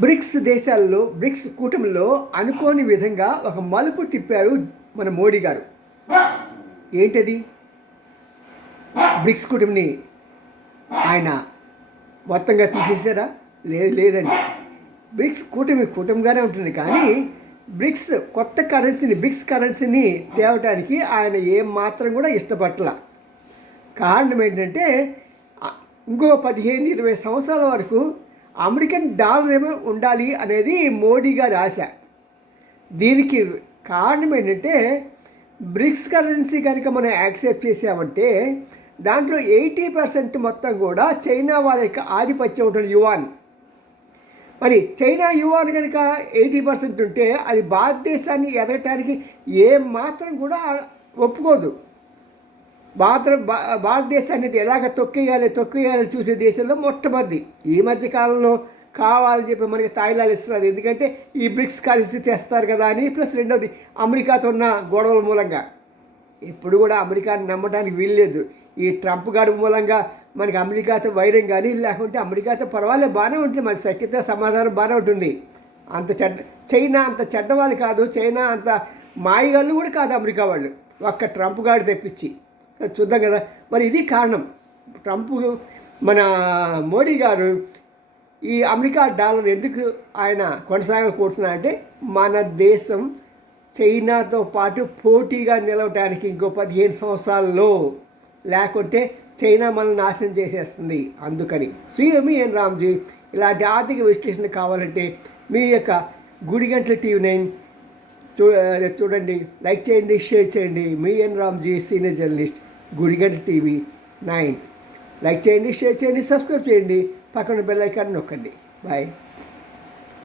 Bricks దేశాల్లో bricks కూటమిలో అనుకోని విధంగా ఒక మలుపు తిప్పారు మన మోడీ గారు. ఏంటది? బ్రిక్స్ కూటమిని ఆయన మొత్తంగా తీసేసారా? లేదండి. బ్రిక్స్ కూటమిగానే ఉంటుంది, కానీ కొత్త బ్రిక్స్ కరెన్సీని తేవటానికి ఆయన ఏం మాత్రం కూడా ఇష్టపట్ల. కారణం ఏంటంటే ఇంకో 15-20 సంవత్సరాల వరకు అమెరికన్ డాలర్ ఏమో ఉండాలి అనేది మోడీ గారి ఆశ. దీనికి కారణం ఏంటంటే బ్రిక్స్ కరెన్సీ కనుక మనం యాక్సెప్ట్ చేసామంటే దాంట్లో 80% మొత్తం కూడా చైనా వాళ్ళ యొక్క ఆధిపత్యం ఉంటుంది, యువాన్. మరి చైనా యువాన్ కనుక 80% ఉంటే అది భారతదేశాన్ని ఎదగటానికి ఏం మాత్రం కూడా ఒప్పుకోదు. భారతదేశాన్ని ఎలాగ తొక్కేయాలి చూసే దేశంలో మొట్టమొదటి. ఈ మధ్య కాలంలో కావాలని చెప్పి మనకి తాయిలాలు ఇస్తున్నారు, ఎందుకంటే ఈ బ్రిక్స్ కరెన్సీ తెస్తారు కదా అని. ప్లస్ రెండవది, అమెరికాతో ఉన్న గొడవల మూలంగా. ఎప్పుడు కూడా అమెరికాని నమ్మడానికి వీల్లేదు. ఈ ట్రంప్ గారి మూలంగా మనకి అమెరికాతో వైరం కానీ, లేకుంటే అమెరికాతో పర్వాలేదు, బాగానే ఉంటుంది, మన సఖ్యత సమాధానం బాగానే ఉంటుంది. చైనా అంత చెడ్డవాళ్ళు కాదు, చైనా అంత మాయగాళ్ళు కూడా కాదు అమెరికా వాళ్ళు, ఒక్క ట్రంప్ గారు తెప్పించి. చూద్దాం కదా మరి. ఇది కారణం. మన మోడీ గారు ఈ అమెరికా డాలర్ ఎందుకు ఆయన కొనసాగకూడుతున్నారంటే మన దేశం చైనాతో పాటు పోటీగా నిలవటానికి ఇంకో 15 సంవత్సరాల్లో, లేకుంటే చైనా మనల్ని నాశనం చేసేస్తుంది. అందుకని మీ ఎన్ రామ్జీ ఇలాంటి ఆర్థిక విశ్లేషణ కావాలంటే మీ యొక్క గుడిగంటల TV9 చూడండి, లైక్ చేయండి, షేర్ చేయండి. మీ ఎన్ రామ్జీ, సీనియర్ జర్నలిస్ట్, గుడిగంటల TV9. లైక్ చేయండి, షేర్ చేయండి, సబ్స్క్రైబ్ చేయండి, పక్కన బెల్ ఐకాన్ నొక్కండి. బాయ్.